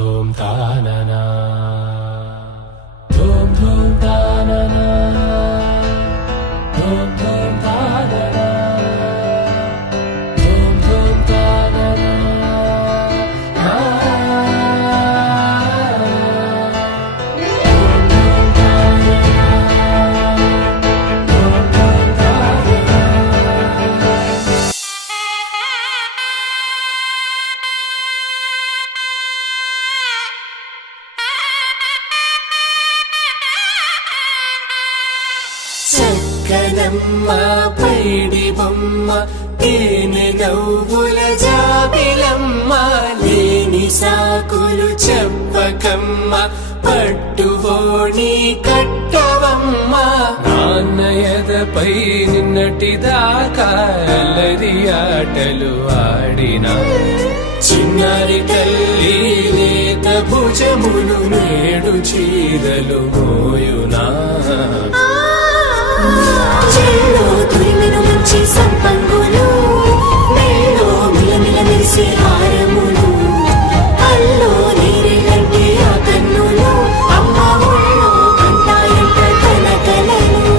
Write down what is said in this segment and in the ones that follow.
धूम तानना धूम धूम तानना धूम धूम तानना धूम धूम तानना చక్కనమ్మ పైడి బొమ్మ తేనె నవ్వుల జాబిలమ్మ లేని సాకులు చెప్పకమ్మ పట్టువోణి కట్టవమ్మ నాన్నయదపై నిన్నటిదాకా అల్లరి ఆటలు ఆడినా చిన్నారి తల్లి లేత భుజములు నేడు చీరలు మోయునా చెల్లో తురిమిన మంచి సంపంగులు మేలో మిలమిల మెరిసే హారములు అల్లో నీరేలంటే ఆ కన్నులు అమ్మ ఒళ్ళో కంటాయంట తన కలలు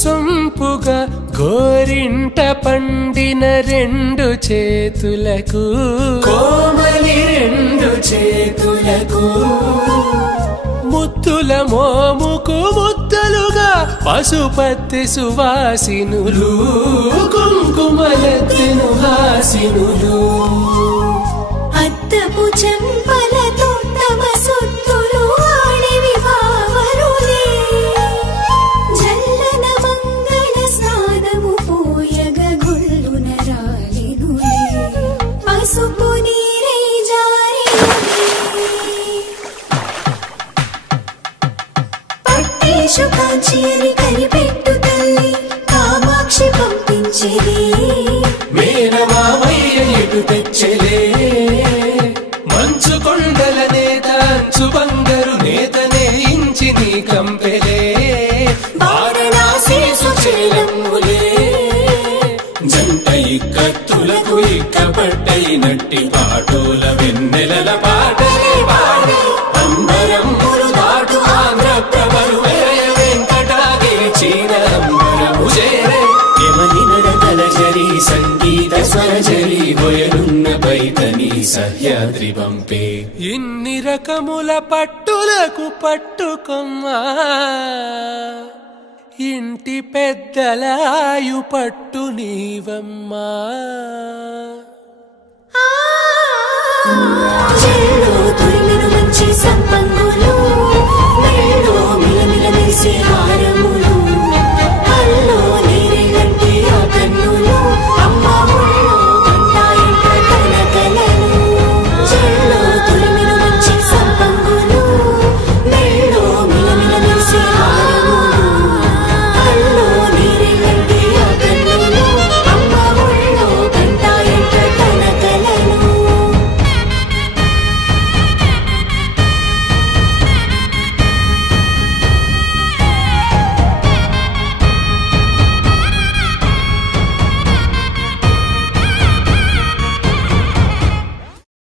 సొంపుగా గోరింట పండిన రెండు చేతులకు కోమలి రెండు చేతులకు ముద్దుల మోముకు ముద్దలుగా పసుపత్తి సువాసినులు కుంకుమలెత్తెను హాసినులు అద్దపు చెంపలతో తమ సొత్తులు ఆడివి బావరులే జల్లన మంగళ స్నానము పోయగ గొల్లున రాలినులే పసుపు నీరై జారినులే పట్టేషు కాంచి అని కనిపెట్టు తల్లి కామాక్షి పంపించేది మేనమామయ్య ఎటు తెచ్చలే మంచు కొండల నేత అంచు బంగారు నేతనే ఇంచి నీ కంపెలే వారణాసి సుచేలమ్ములే జంట ఇక్కత్తులకు ఇక్కపట్టయినట్టి పాటోల వెన్నెలల పాటలే పాడే అంబరమ్ములు దాటు ఆంధ్ర ప్రభలు వేయ వెంకటాగే చీర అంబరము చేరే యమని నడకల జరి సంగీత స్వరజరి గొయలున్న పైతని సహ్యాద్రి పంపే ఇన్ని రకముల పట్టులకు పట్టుకొమ్మా ఇంటి పెద్దలాయు పట్టు నీవమ్మా చెల్లో తురిమిన మంచి సంపంగులు మేలో మిలమిల మెరిసే హారములు